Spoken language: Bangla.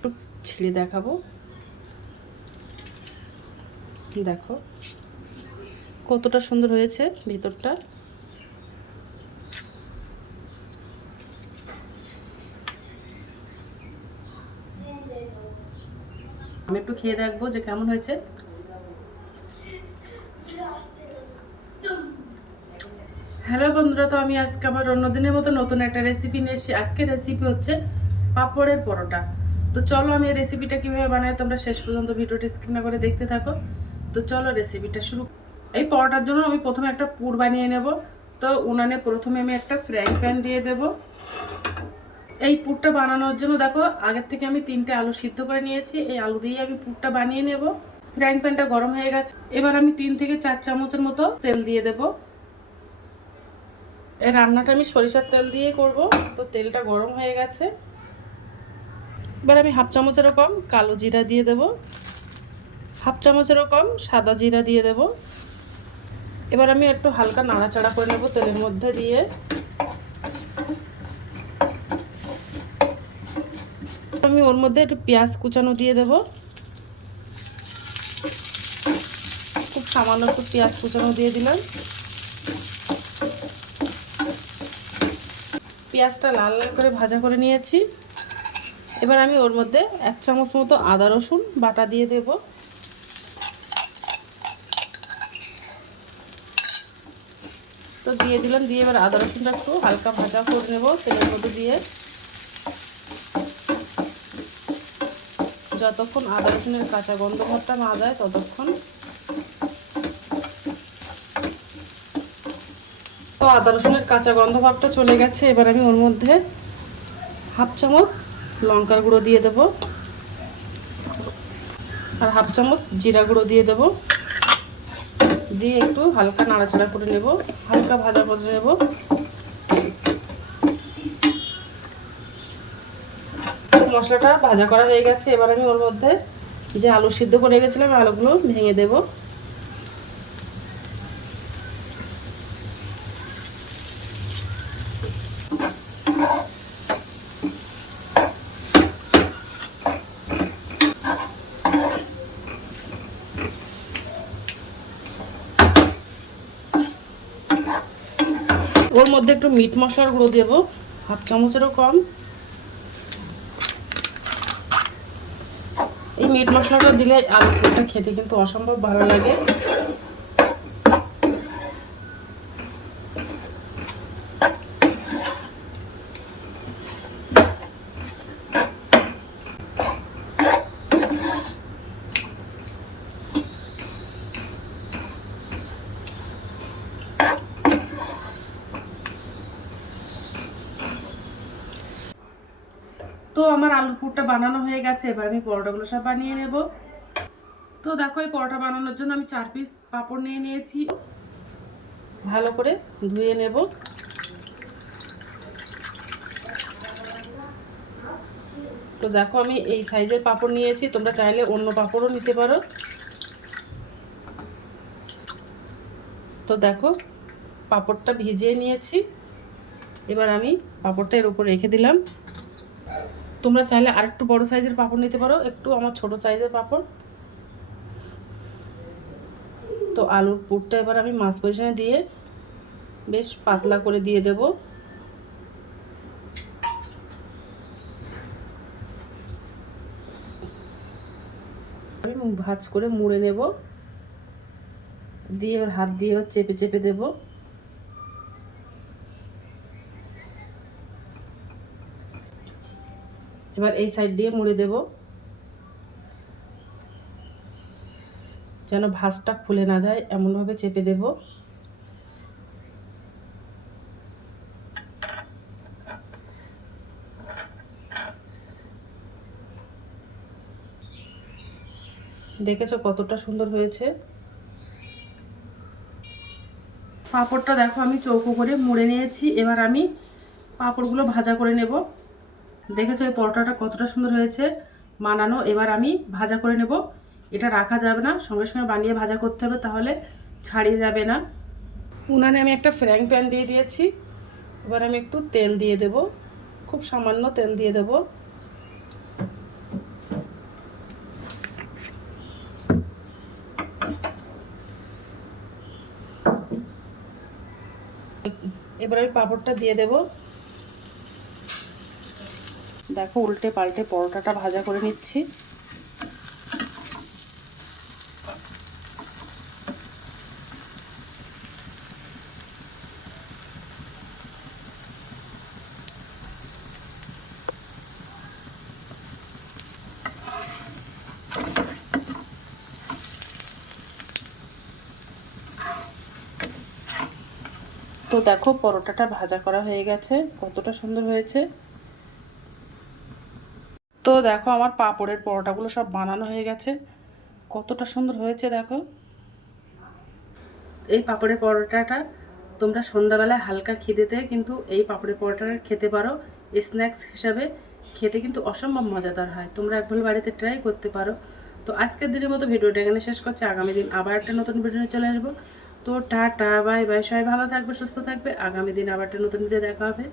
একটু ছিঁড়ে দেখাবো। দেখো কতটা সুন্দর হয়েছে ভিতরটা। আমি একটু খেয়ে দেখব যে কেমন হয়েছে। হ্যালো বন্ধুরা, তো আমি আজকে আবার অন্যদিনের মতো নতুন একটা রেসিপি নিয়ে এসেছি। আজকের রেসিপি হচ্ছে পাপড়ের পরোটা। তো চলো আমি এই রেসিপিটা কীভাবে বানাই তোমরা শেষ পর্যন্ত ভিডিওটি স্ক্রিন করে দেখতে থাকো। তো চলো রেসিপিটা শুরু এই পরোটার জন্য আমি প্রথমে একটা পুর বানিয়ে নেব। তো উনানে প্রথমে আমি একটা ফ্রাই প্যান দিয়ে দেব। এই পুরটা বানানোর জন্য দেখো, আগের থেকে আমি তিনটে আলু সিদ্ধ করে নিয়েছি। এই আলু দিয়ে আমি পুরটা বানিয়ে নেব। ফ্রাইং প্যানটা গরম হয়ে গেছে। এবার আমি তিন থেকে চার চামচের মতো তেল দিয়ে দেবো। এই রান্নাটা আমি সরিষার তেল দিয়ে করব। তো তেলটা গরম হয়ে গেছে। এবার আমি হাফ চামচেরও কম কালো জিরা দিয়ে দেব। হাফ চামচেরও কম সাদা জিরা দিয়ে দেব। এবার আমি একটু হালকা নাড়াচাড়া করে নেব তেলের মধ্যে দিয়ে। আমি ওর মধ্যে একটু পেঁয়াজ কুচানো দিয়ে দেব। খুব সামান্য একটু পেঁয়াজ কুচানো দিয়ে দিলাম। পেঁয়াজটা লাল লাল করে ভাজা করে নিয়েছি। এবার আমি ওর মধ্যে এক চামচ মতো আদা রসুন বাটা দিয়ে দেব। তো দিয়ে দিলাম, দিয়ে এবার আদা রসুনটা একটু হালকা ভাজা করে নেব তেলের মধ্যে দিয়ে। যতক্ষণ আদা রসুনের কাঁচা গন্ধ ভাতটা না যায়, ততক্ষণ তো আদা রসুনের কাঁচা গন্ধ ভাবটা চলে গেছে। এবার আমি ওর মধ্যে হাফ চামচ লঙ্কার গুঁড়ো দিয়ে দেব। আর হাফ চামচ জিরা গুঁড়ো দিয়ে দেব। দিয়ে একটু হালকা নাড়াচাড়া করে নেব। হালকা ভাজা করে নেব। মশলাটা ভাজা করা হয়ে গেছে। এবার আমি ওর মধ্যে যে আলু সিদ্ধ করে গেছিলাম আলুগুলো ভেঙে দেবো। মধ্যে একটু মিট মশলার গুঁড়ো দেবো। হাফ চামচেরও কম। এই মিট মশলাটা দিলে আলু খেতে কিন্তু অসম্ভব ভালো লাগে। তো আমার আলুর পুরটা বানানো হয়ে গেছে, এবার আমি পরোটাগুলো সব বানিয়ে নেব। তো দেখো, এই পরোটা বানানোর জন্য আমি চার পিস পাঁপড় নিয়ে নিয়েছি। ভালো করে ধুয়ে নেব। তো দেখো, আমি এই সাইজের পাঁপড় নিয়েছি, তোমরা চাইলে অন্য পাঁপড়ও নিতে পারো। তো দেখো, পাঁপড়টা ভিজিয়ে নিয়েছি। এবার আমি পাঁপড়টা এর উপর রেখে দিলাম। তোমরা চাইলে আরেকটু বড় সাইজের পাঁপড় নিতে পারো, একটু আমার ছোট সাইজের পাপড়। তো আলুর পুরটা এবার আমি মাছ পরিষ্কার দিয়ে বেশ পাতলা করে দিয়ে দেব। আমি ভাজ করে মুড়ে নেব। দিয়ে এবার হাত দিয়ে চেপে চেপে দেবো। এবার এই সাইড দিয়ে মুড়ে দেব। যেন ভাঁজটা খুলে না যায়, এমনভাবে চেপে দেব। দেখেছ কতটা সুন্দর হয়েছে? পাঁপড়টা দেখো, আমি চৌকো করে মুড়ে নিয়েছি। এবার আমি পাঁপড়গুলো ভাজা করে নেব। দেখেছ এই পরোটাটা কতটা সুন্দর হয়েছে? মানানো এবার আমি ভাজা করে নেব। এটা রাখা যাবে না। সঙ্গে সঙ্গে বানিয়ে ভাজা করতে হবে তাহলে ছাড়িয়ে যাবে না। উনানে আমি একটা ফ্র্যাং প্যান দিয়ে দিয়েছি। এবার আমি একটু তেল দিয়ে দেব। খুব সামান্য তেল দিয়ে দেব। এবার আমি পাঁপড়টা দিয়ে দেবো। দেখো উল্টে পাল্টে পরোটাটা ভাজা করে নিচ্ছি। তো দেখো পরোটাটা ভাজা করা হয়ে গেছে, কতটা সুন্দর হয়েছে। তো দেখো আমার পাঁপড়ের পরোটাগুলো সব বানানো হয়ে গেছে। কতটা সুন্দর হয়েছে দেখো। এই পাঁপড়ের পরোটাটা তোমরা সন্ধ্যাবেলায় হালকা খিদেতে কিন্তু এই পাঁপড়ের পরোটাটা খেতে পারো। স্ন্যাক্স হিসাবে খেতে কিন্তু অসম্ভব মজাদার হয়। তোমরা একবার বাড়িতে ট্রাই করতে পারো। তো আজকের দিনের মতো ভিডিওটা এখানে শেষ করছি। আগামী দিন আবার একটা নতুন ভিডিও চলে আসব। তো টাটা বাই বাই সবাই ভালো থাকবে, সুস্থ থাকবে। আগামী দিন আবার একটা নতুন ভিডিও দেখা হবে।